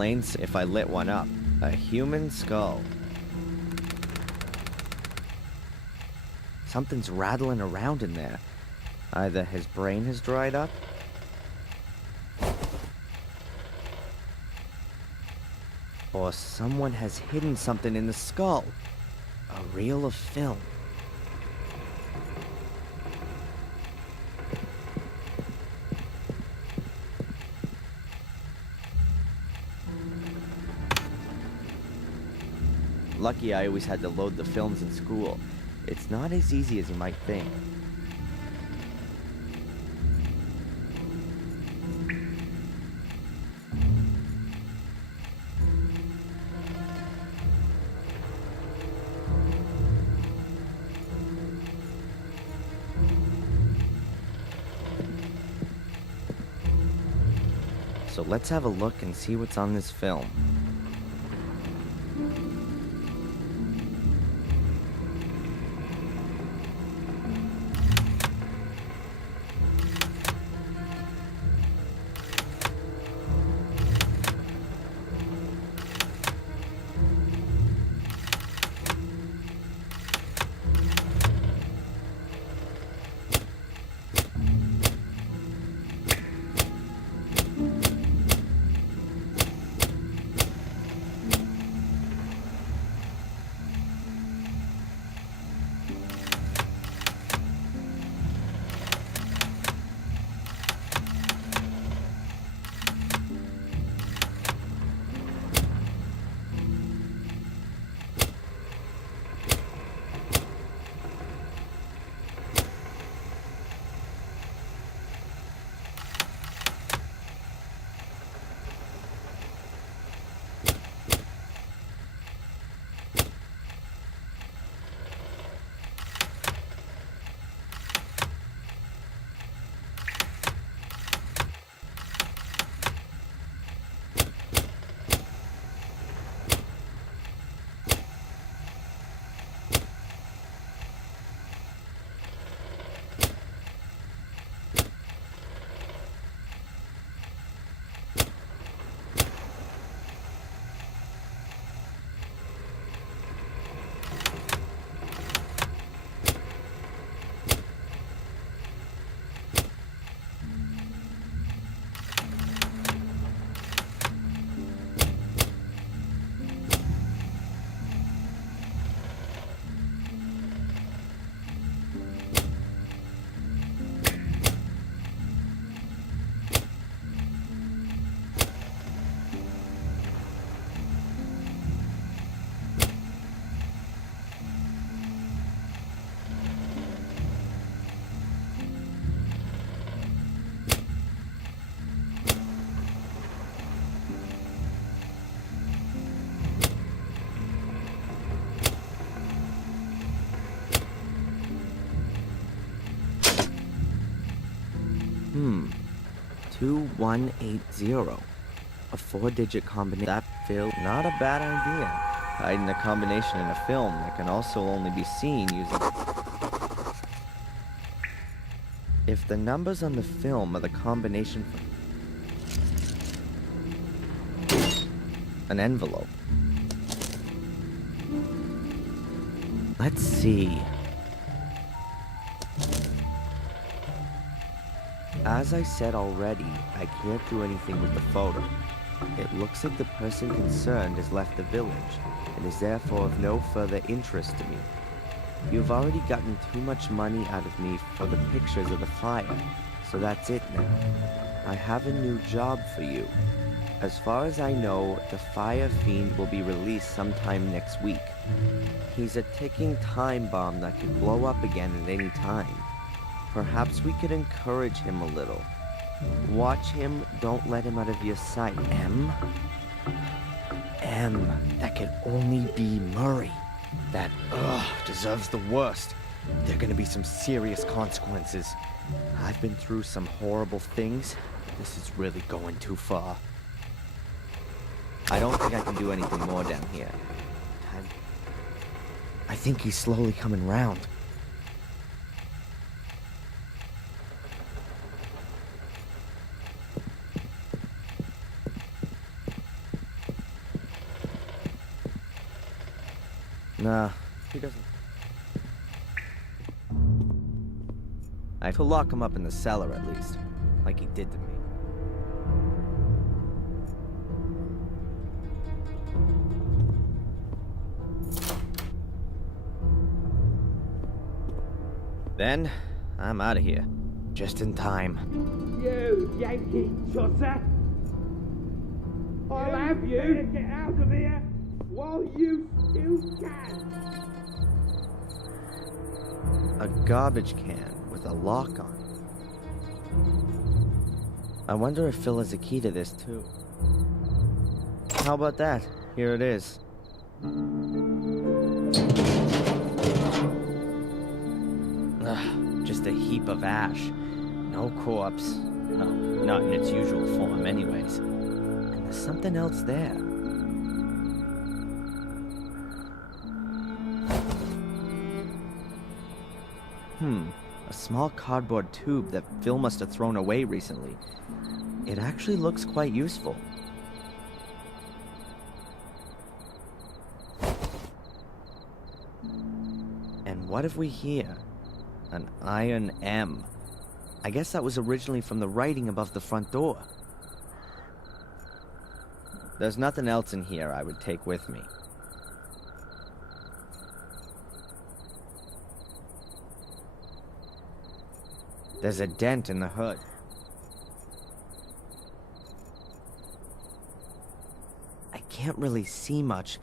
if I lit one up. A human skull. Something's rattling around in there. Either his brain has dried up, or someone has hidden something in the skull. A reel of film. Lucky I always had to load the films in school. It's not as easy as you might think. So let's have a look and see what's on this film. Hmm. 2180. A 4-digit combination. That film, not a bad idea. Hiding a combination in a film that can also only be seen using... If the numbers on the film are the combination for... An envelope. Let's see. As I said already, I can't do anything with the photo. It looks like the person concerned has left the village, and is therefore of no further interest to me. You've already gotten too much money out of me for the pictures of the fire, so that's it now. I have a new job for you. As far as I know, the Fire Fiend will be released sometime next week. He's a ticking time bomb that could blow up again at any time. Perhaps we could encourage him a little. Watch him, don't let him out of your sight. M. That could only be Murray. That, deserves the worst. There are gonna be some serious consequences. I've been through some horrible things. This is really going too far. I don't think I can do anything more down here. I think he's slowly coming round. Nah, he doesn't. I have to lock him up in the cellar at least, like he did to me. Then, I'm out of here. Just in time. You Yankee trotter! I'll have you get out of here while you still can! A garbage can with a lock on it. I wonder if Phil has a key to this too. How about that? Here it is. Ugh, just a heap of ash. No corpse. No, not in its usual form anyways. And there's something else there. A small cardboard tube that Phil must have thrown away recently. It actually looks quite useful. And what have we here? An iron M. I guess that was originally from the writing above the front door. There's nothing else in here I would take with me. There's a dent in the hood. I can't really see much.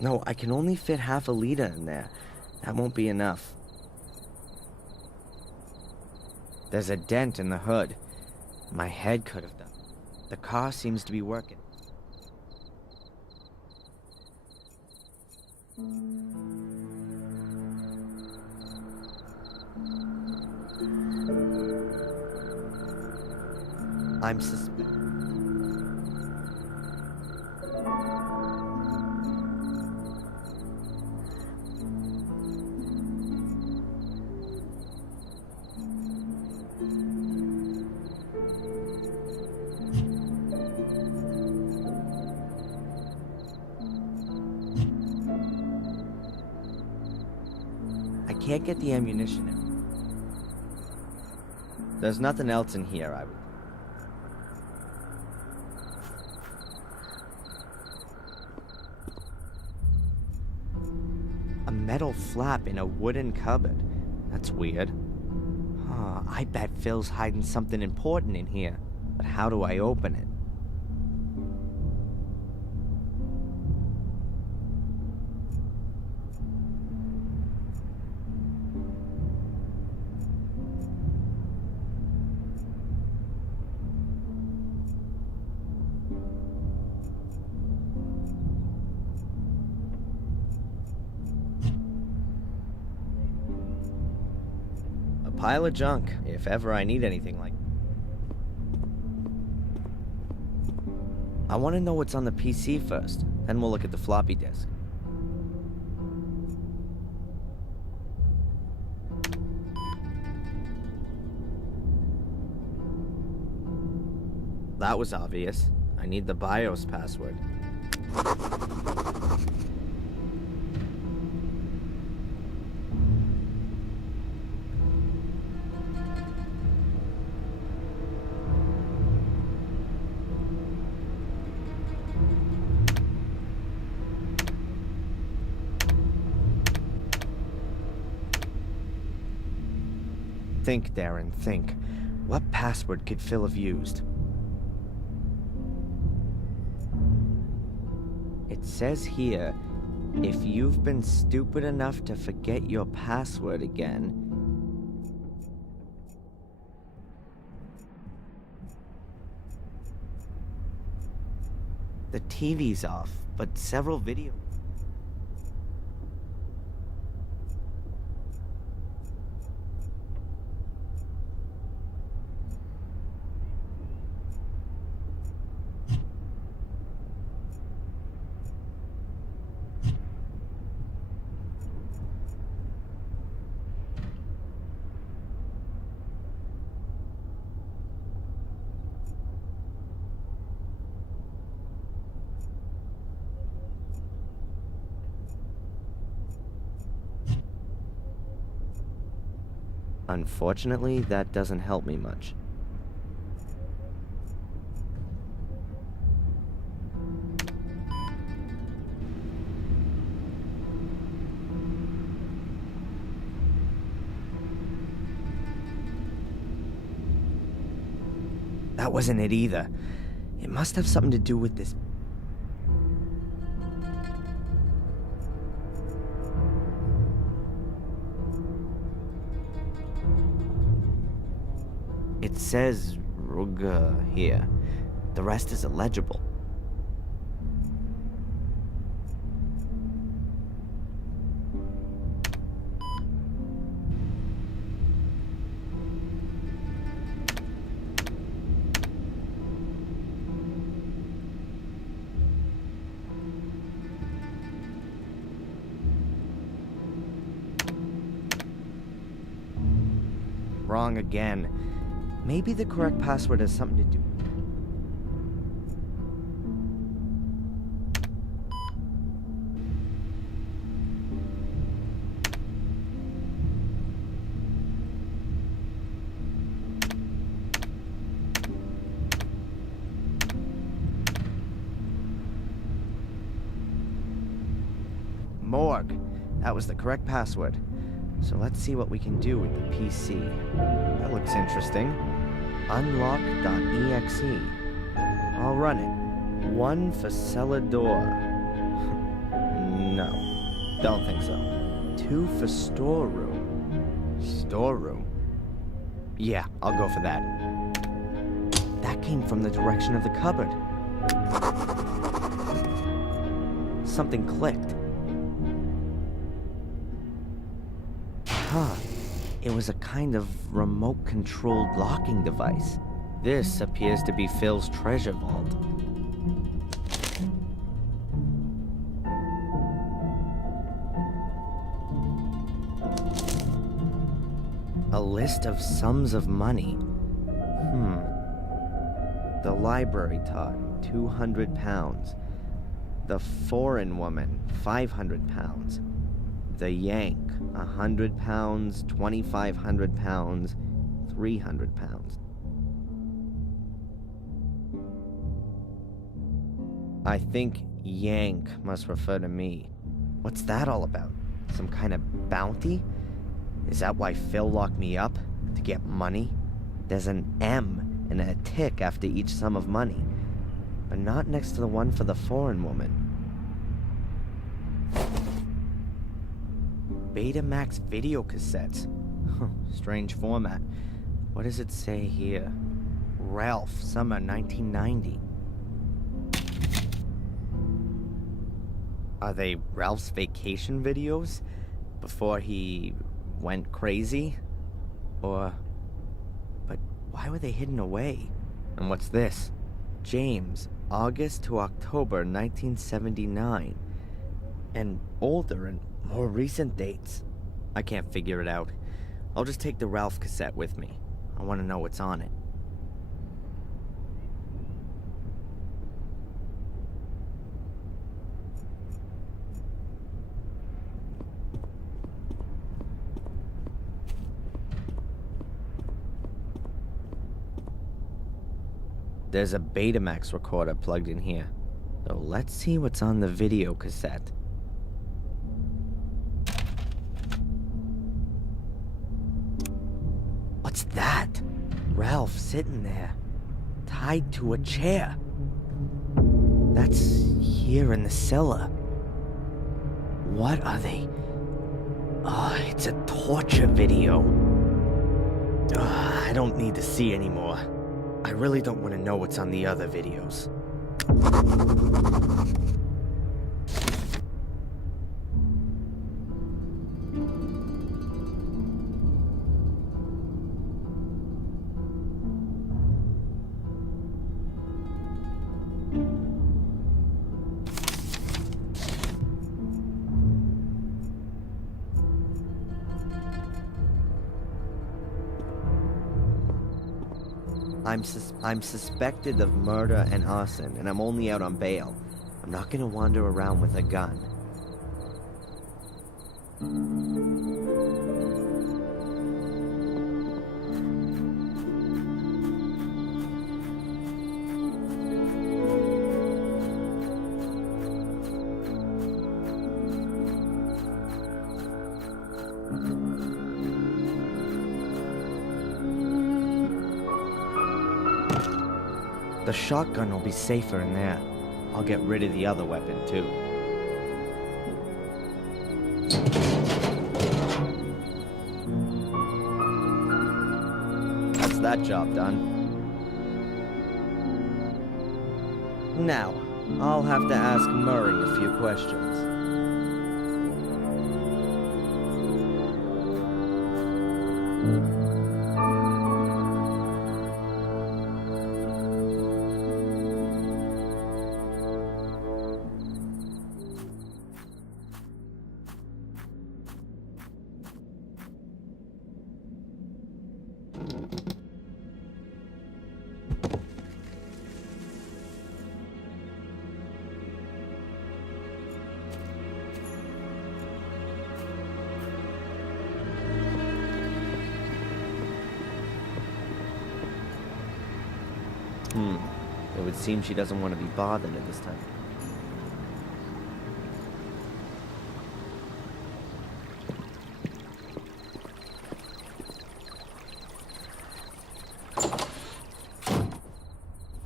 No, I can only fit half a liter in there. That won't be enough. There's a dent in the hood. My head could have done. The car seems to be working. I'm suspect. I can't get the ammunition out. There's nothing else in here I would... A metal flap in a wooden cupboard. That's weird. I bet Phil's hiding something important in here. But how do I open it? Pile of junk, if ever I need anything like... I want to know what's on the PC first, then we'll look at the floppy disk. That was obvious. I need the BIOS password. Think, Darren, think. What password could Phil have used? It says here, if you've been stupid enough to forget your password again... The TV's off, but several videos... Unfortunately, that doesn't help me much. That wasn't it either. It must have something to do with this. It says Ruga here. The rest is illegible. Wrong again. Maybe the correct password has something to do. Morgue. That was the correct password. So let's see what we can do with the PC. That looks interesting. Unlock.exe. I'll run it. 1 for cellar door. No, don't think so. 2 for storeroom. Storeroom? Yeah, I'll go for that. That came from the direction of the cupboard. Something clicked. Huh. It was a kind of remote-controlled locking device. This appears to be Phil's treasure vault. A list of sums of money. The library taught, 200 pounds. The foreign woman, 500 pounds. The Yank, 100 pounds, 2,500 pounds, 300 pounds. I think Yank must refer to me. What's that all about? Some kind of bounty? Is that why Phil locked me up? To get money? There's an M and a tick after each sum of money, but not next to the one for the foreign woman. Betamax video cassettes. Strange format. What does it say here? Ralph, summer 1990. Are they Ralph's vacation videos? Before he went crazy? But why were they hidden away? And what's this? James, August to October 1979. And older and more recent dates. I can't figure it out. I'll just take the Ralph cassette with me. I want to know what's on it. There's a Betamax recorder plugged in here. So let's see what's on the video cassette. What's that? Ralph sitting there, tied to a chair. That's here in the cellar. What are they? Oh, it's a torture video. I don't need to see anymore. I really don't want to know what's on the other videos. I'm suspected of murder and arson, and I'm only out on bail. I'm not gonna wander around with a gun. The shotgun will be safer in there. I'll get rid of the other weapon, too. That's that job done. Now, I'll have to ask Murray a few questions. It would seem she doesn't want to be bothered at this time.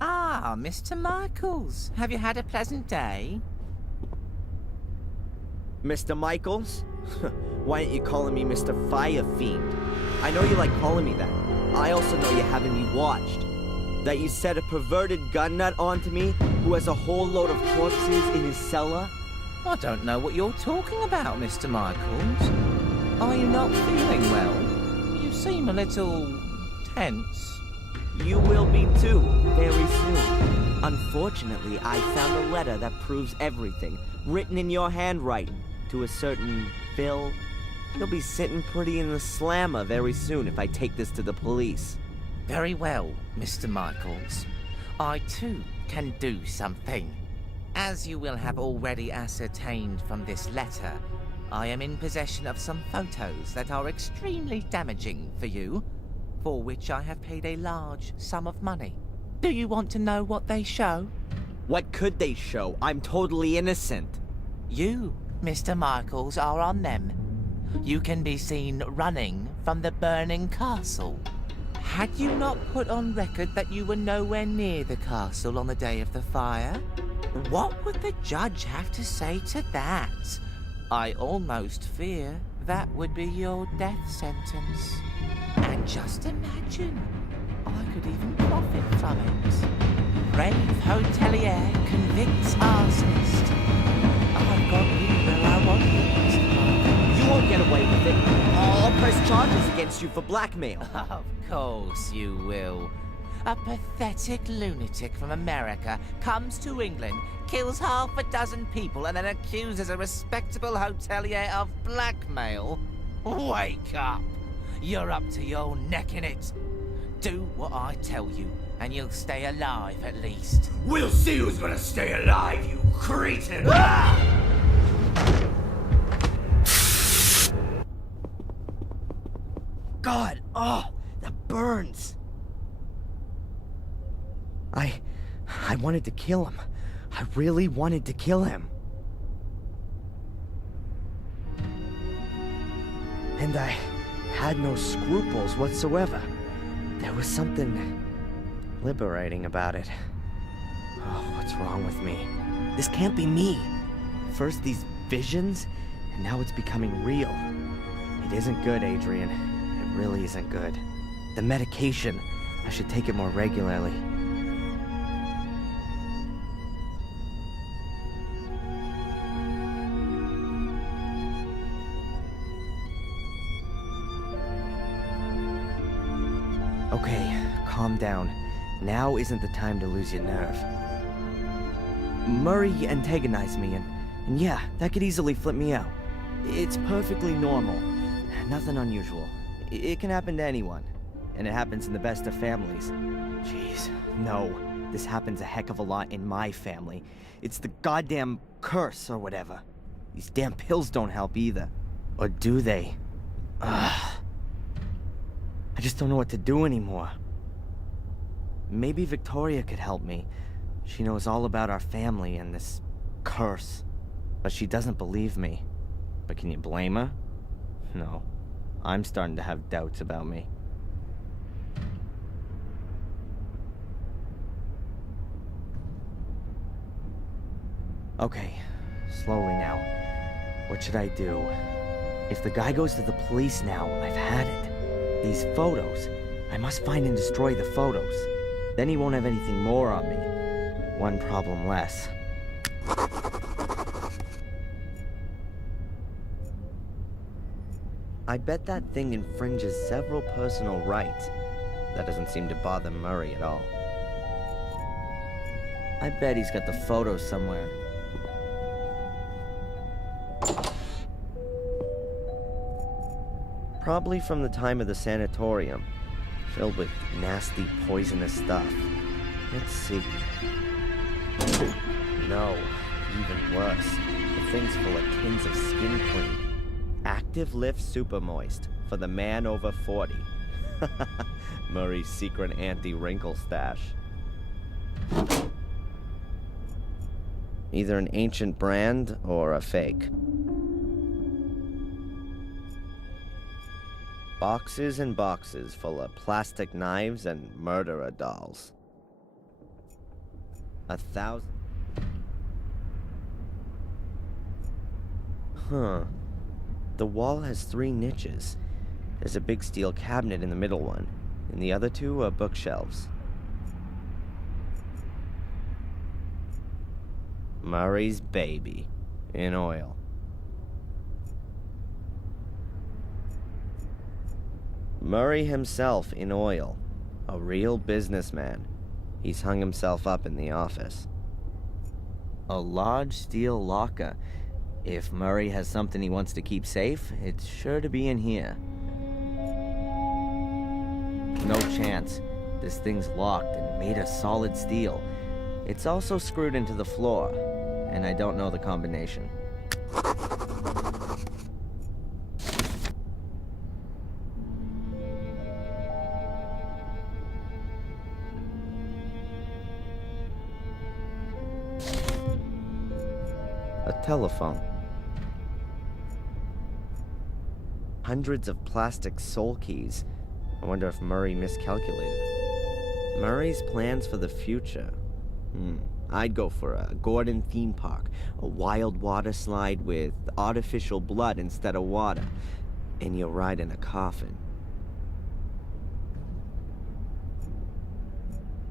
Ah, Mr. Michaels. Have you had a pleasant day? Mr. Michaels? Why aren't you calling me Mr. Fire Fiend? I know you like calling me that. I also know you haven't me watched. That you set a perverted gun nut onto me who has a whole load of corpses in his cellar? I don't know what you're talking about, Mr. Michaels. Are you not feeling well? You seem a little tense. You will be too, very soon. Unfortunately, I found a letter that proves everything, written in your handwriting, to a certain Phil. He'll be sitting pretty in the slammer very soon if I take this to the police. Very well, Mr. Michaels. I too can do something. As you will have already ascertained from this letter, I am in possession of some photos that are extremely damaging for you, for which I have paid a large sum of money. Do you want to know what they show? What could they show? I'm totally innocent. You, Mr. Michaels, are on them. You can be seen running from the burning castle. Had you not put on record that you were nowhere near the castle on the day of the fire? What would the judge have to say to that? I almost fear that would be your death sentence. And just imagine, I could even profit from it. Brave hotelier convicts arsonist. I've got you where I want you, Mr. Michaels. You won't get away with it. I'll press charges against you for blackmail. Of course you will. A pathetic lunatic from America comes to England, kills half a dozen people, and then accuses a respectable hotelier of blackmail. Wake up! You're up to your neck in it. Do what I tell you, and you'll stay alive at least. We'll see who's gonna stay alive, you cretin! God, that burns. I wanted to kill him. I really wanted to kill him. And I had no scruples whatsoever. There was something liberating about it. Oh, what's wrong with me? This can't be me. First these visions, and now it's becoming real. It isn't good, Adrian. It really isn't good. The medication, I should take it more regularly. Okay, calm down. Now isn't the time to lose your nerve. Murray antagonized me, and yeah, that could easily flip me out. It's perfectly normal. Nothing unusual. It can happen to anyone. And it happens in the best of families. Jeez, no. This happens a heck of a lot in my family. It's the goddamn curse or whatever. These damn pills don't help either. Or do they? Ugh. I just don't know what to do anymore. Maybe Victoria could help me. She knows all about our family and this curse. But she doesn't believe me. But can you blame her? No. I'm starting to have doubts about me. Okay, slowly now. What should I do? If the guy goes to the police now, I've had it. These photos. I must find and destroy the photos. Then he won't have anything more on me. One problem less. I bet that thing infringes several personal rights. That doesn't seem to bother Murray at all. I bet he's got the photos somewhere. Probably from the time of the sanatorium, filled with nasty, poisonous stuff. Let's see. No, even worse. The thing's full of tins of skin cream. Active Lift Super Moist for the man over 40. Murray's secret anti-wrinkle stash. Either an ancient brand or a fake. Boxes and boxes full of plastic knives and murderer dolls. 1,000. Huh. The wall has 3 niches. There's a big steel cabinet in the middle one, and the other 2 are bookshelves. Murray's baby, in oil. Murray himself in oil, a real businessman. He's hung himself up in the office. A large steel locker. If Murray has something he wants to keep safe, it's sure to be in here. No chance. This thing's locked and made of solid steel. It's also screwed into the floor, and I don't know the combination. A telephone. Hundreds of plastic soul keys. I wonder if Murray miscalculated. Murray's plans for the future. I'd go for a Gordon theme park, a wild water slide with artificial blood instead of water, and you'll ride in a coffin.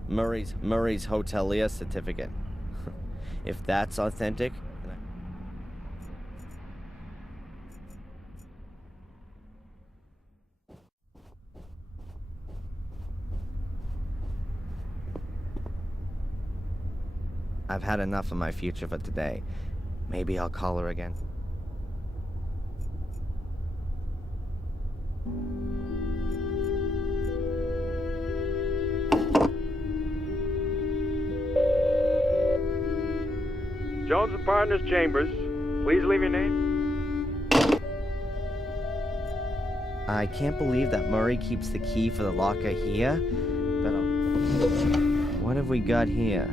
Murray's hotelier certificate. If that's authentic, I've had enough of my future for today. Maybe I'll call her again. Jones and Partners Chambers. Please leave your name. I can't believe that Murray keeps the key for the locker here, but what have we got here?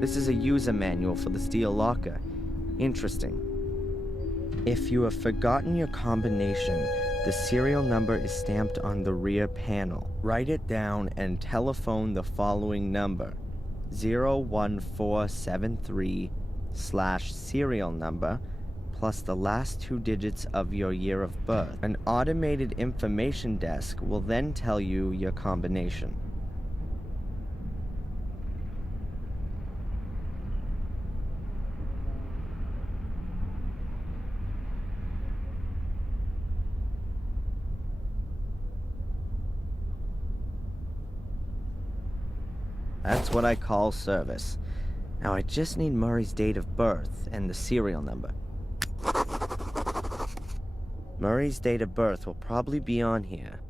This is a user manual for the steel locker. Interesting. If you have forgotten your combination, the serial number is stamped on the rear panel. Write it down and telephone the following number: 01473/serial number plus the last 2 digits of your year of birth. An automated information desk will then tell you your combination. That's what I call service. Now I just need Murray's date of birth and the serial number. Murray's date of birth will probably be on here.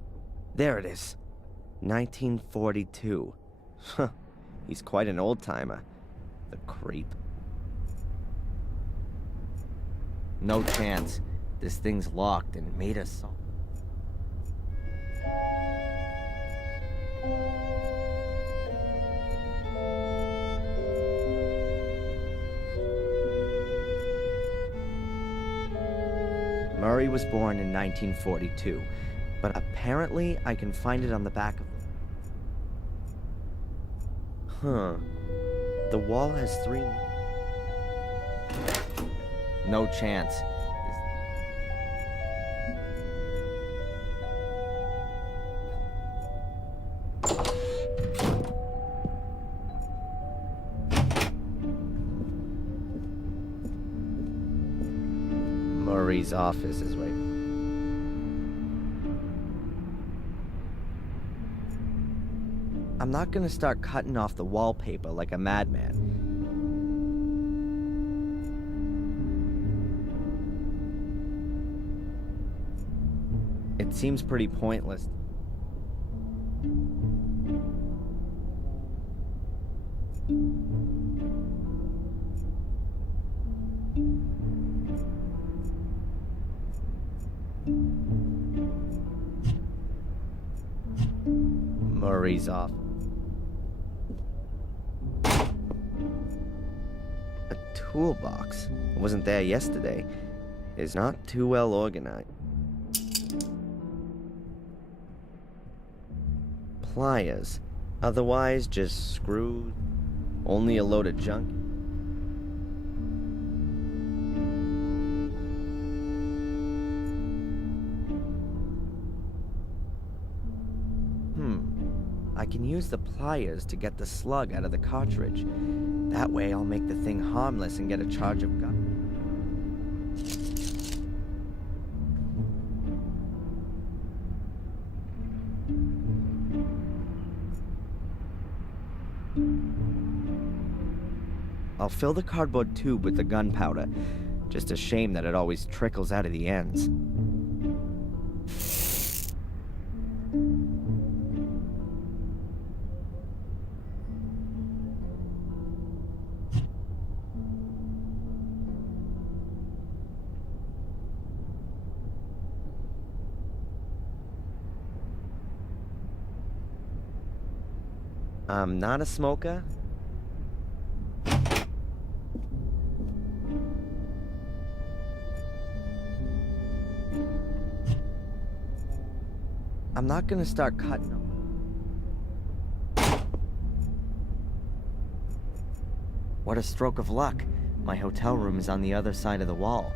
There it is. 1942. Huh. He's quite an old-timer. The creep. No chance. This thing's locked and made of salt. Murray was born in 1942, but apparently I can find it on the back of Huh. The wall has 3... No chance. Murray's office is right. I'm not gonna start cutting off the wallpaper like a madman. It seems pretty pointless. Murray's off. A toolbox. It wasn't there yesterday. It's not too well organized. Pliers. Otherwise, just screws. Only a load of junk. I can use the pliers to get the slug out of the cartridge. That way I'll make the thing harmless and get a charge of gun. I'll fill the cardboard tube with the gunpowder. Just a shame that it always trickles out of the ends. I'm not a smoker. I'm not gonna start cutting them. What a stroke of luck. My hotel room is on the other side of the wall.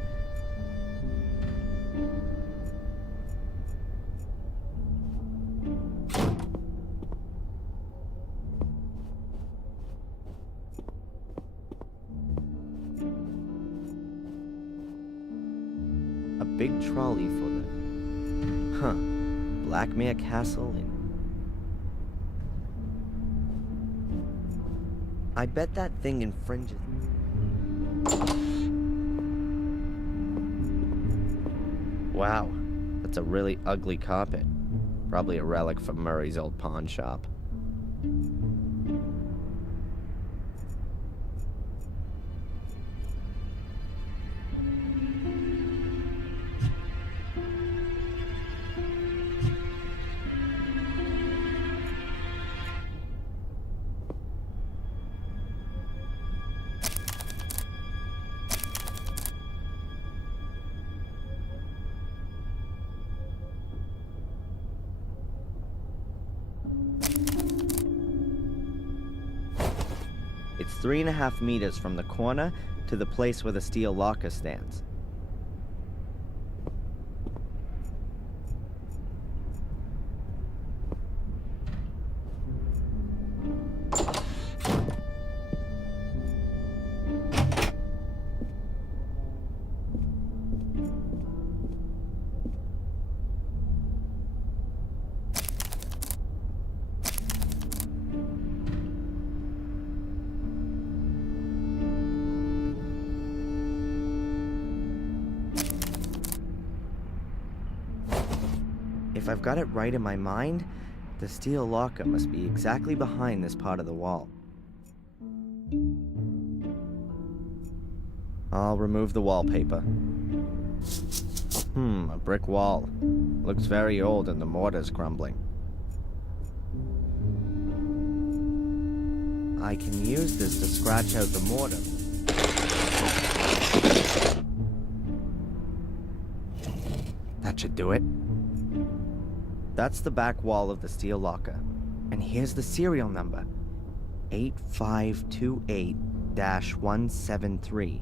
A big trolley for the... Blackmare Castle in... I bet that thing infringes... Wow, that's a really ugly carpet. Probably a relic from Murray's old pawn shop. It's 3.5 meters from the corner to the place where the steel locker stands. If I've got it right in my mind, the steel locker must be exactly behind this part of the wall. I'll remove the wallpaper. A brick wall. Looks very old and the mortar's crumbling. I can use this to scratch out the mortar. That should do it. That's the back wall of the steel locker. And here's the serial number. 8528-173.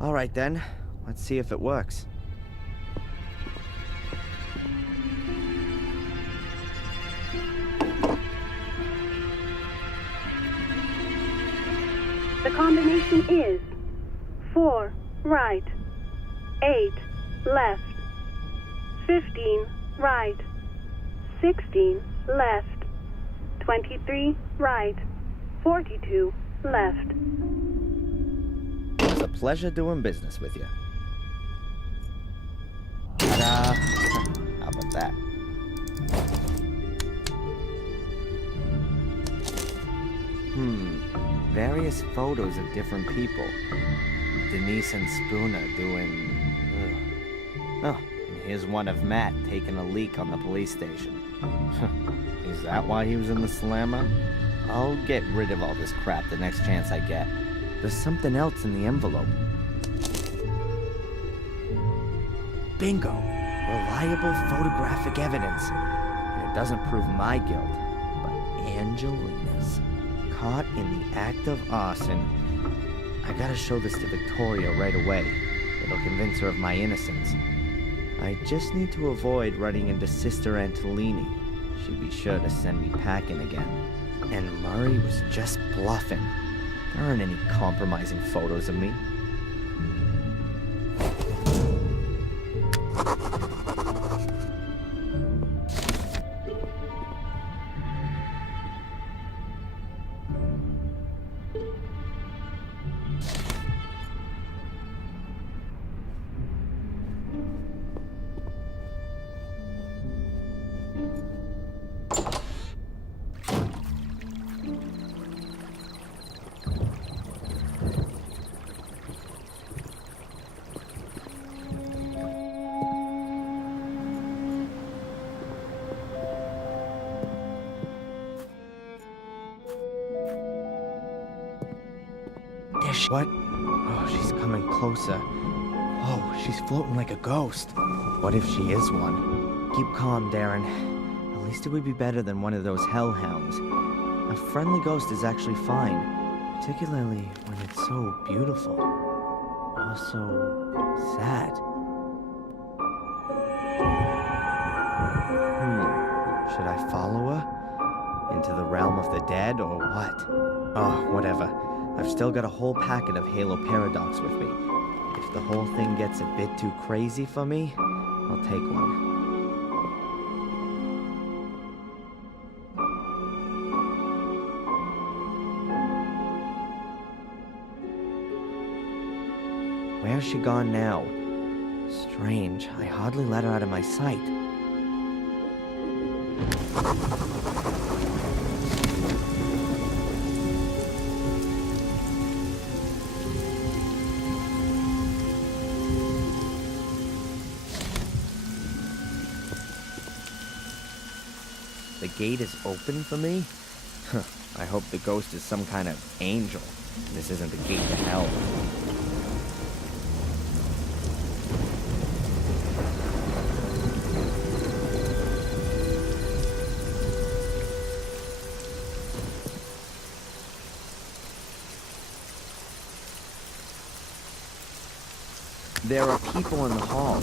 All right then, let's see if it works. The combination is 4 right, 8 left, 15 right, 16 left, 23 right, 42 left. It was a pleasure doing business with you. Ta-da! How about that? Various photos of different people. Denise and Spooner doing... Oh, and here's one of Matt taking a leak on the police station. Is that why he was in the slammer? I'll get rid of all this crap the next chance I get. There's something else in the envelope. Bingo! Reliable photographic evidence. And it doesn't prove my guilt, but Angelina's. Caught in the act of arson. I gotta show this to Victoria right away. It'll convince her of my innocence. I just need to avoid running into Sister Antolini. She'd be sure to send me packing again. And Murray was just bluffing. There aren't any compromising photos of me. What? Oh, she's coming closer. Oh, she's floating like a ghost. What if she is one? Keep calm, Darren. At least it would be better than one of those hellhounds. A friendly ghost is actually fine, particularly when it's so beautiful. Also, sad. Should I follow her? Into the realm of the dead, or what? Oh, whatever. I've still got a whole packet of Halo Paradox with me. If the whole thing gets a bit too crazy for me, I'll take one. Where's she gone now? Strange, I hardly let her out of my sight. The gate is open for me? I hope the ghost is some kind of angel. This isn't the gate to hell. There are people in the hall.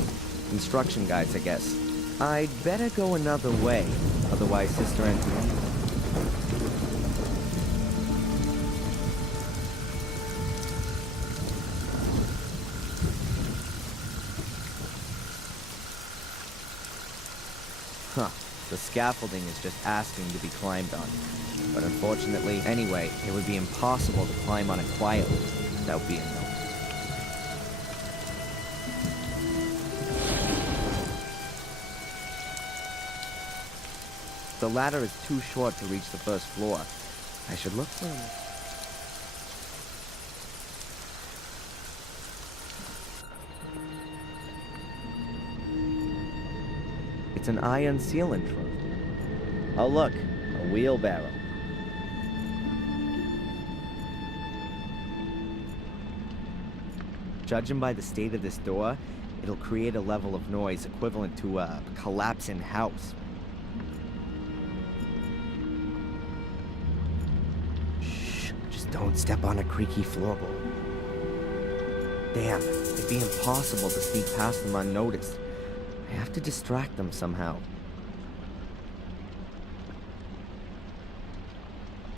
Instruction guides, I guess. I'd better go another way, otherwise Sister Antolini... The scaffolding is just asking to be climbed on. But unfortunately, anyway, it would be impossible to climb on it quietly without being noticed. The ladder is too short to reach the first floor. I should look for... It's an iron seal intrusion. Oh look, a wheelbarrow. Judging by the state of this door, it'll create a level of noise equivalent to a collapsing house. Shh, just don't step on a creaky floorboard. Damn, it'd be impossible to sneak past them unnoticed. I have to distract them somehow.